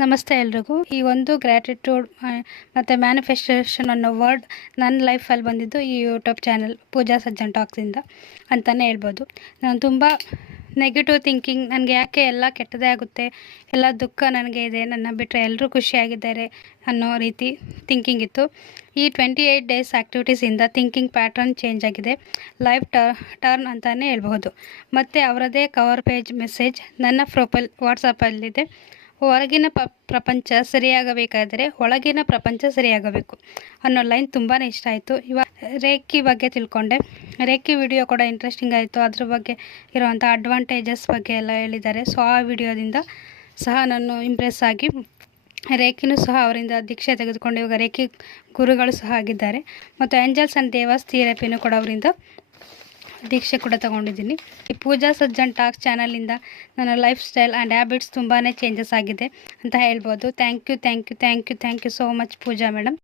ನಮಸ್ತೆ ಎಲ್ರಿಗೂ. ಈ ಒಂದು ಗ್ರ್ಯಾಟಿಟ್ಯೂಡ್ ಮತ್ತು ಮ್ಯಾನಿಫೆಸ್ಟೇಷನ್ ಅನ್ನೋ ವರ್ಡ್ ನನ್ನ ಲೈಫಲ್ಲಿ ಬಂದಿದ್ದು ಈ ಯೂಟ್ಯೂಬ್ ಚಾನಲ್ ಪೂಜಾ ಸಜ್ಜನ್ ಟಾಕ್ಸಿಂದ ಅಂತಲೇ ಹೇಳ್ಬೋದು. ನಾನು ತುಂಬ ನೆಗೆಟಿವ್ ಥಿಂಕಿಂಗ್, ನನಗೆ ಯಾಕೆ ಎಲ್ಲ ಕೆಟ್ಟದೇ ಆಗುತ್ತೆ, ಎಲ್ಲ ದುಃಖ ನನಗೆ ಇದೆ, ನನ್ನ ಬಿಟ್ಟರೆ ಎಲ್ಲರೂ ಖುಷಿಯಾಗಿದ್ದಾರೆ ಅನ್ನೋ ರೀತಿ ಥಿಂಕಿಂಗ್ ಇತ್ತು. ಈ 28 ಡೇಸ್ ಆ್ಯಕ್ಟಿವಿಟೀಸಿಂದ ಥಿಂಕಿಂಗ್ ಪ್ಯಾಟ್ರನ್ ಚೇಂಜ್ ಆಗಿದೆ. ಲೈಫ್ ಟರ್ನ್ ಅಂತಲೇ ಹೇಳ್ಬಹುದು. ಮತ್ತು ಅವರದೇ ಕವರ್ ಪೇಜ್ ಮೆಸೇಜ್ ನನ್ನ ಪ್ರೊಫೈಲ್ ವಾಟ್ಸಪ್ಪಲ್ಲಿದೆ. ಹೊರಗಿನ ಪ್ರಪಂಚ ಸರಿಯಾಗಬೇಕಾದರೆ ಒಳಗಿನ ಪ್ರಪಂಚ ಸರಿಯಾಗಬೇಕು ಅನ್ನೋ ಲೈನ್ ತುಂಬಾ ಇಷ್ಟ ಆಯಿತು. ಇವಾಗ ರೇಖಿ ಬಗ್ಗೆ ತಿಳ್ಕೊಂಡೆ. ರೇಖಿ ವಿಡಿಯೋ ಕೂಡ ಇಂಟ್ರೆಸ್ಟಿಂಗ್ ಆಯಿತು. ಅದ್ರ ಬಗ್ಗೆ ಇರುವಂಥ ಅಡ್ವಾಂಟೇಜಸ್ ಬಗ್ಗೆ ಎಲ್ಲ ಹೇಳಿದ್ದಾರೆ. ಸೊ ಆ ವಿಡಿಯೋದಿಂದ ಸಹ ನಾನು ಇಂಪ್ರೆಸ್ ಆಗಿ ರೇಖಿನೂ ಸಹ ಅವರಿಂದ ದೀಕ್ಷೆ ತೆಗೆದುಕೊಂಡು ಇವಾಗ ರೇಖಿ ಗುರುಗಳು ಸಹ ಆಗಿದ್ದಾರೆ. ಮತ್ತು ಏಂಜಲ್ಸ್ ಆ್ಯಂಡ್ ದೇವಾಸ್ ಥೆರಪಿನೂ ಕೂಡ ಅವರಿಂದ ದೀಕ್ಷೆ ಕೂಡ ತಗೊಂಡಿದ್ದೀನಿ. ಈ ಪೂಜಾ ಸಜ್ಜನ್ ಟಾಕ್ಸ್ ಚಾನಲಿಂದ ನನ್ನ ಲೈಫ್ ಸ್ಟೈಲ್ ಆ್ಯಂಡ್ ಹ್ಯಾಬಿಟ್ಸ್ ತುಂಬಾ ಚೇಂಜಸ್ ಆಗಿದೆ ಅಂತ ಹೇಳ್ಬೋದು. Thank you so much Pooja madam.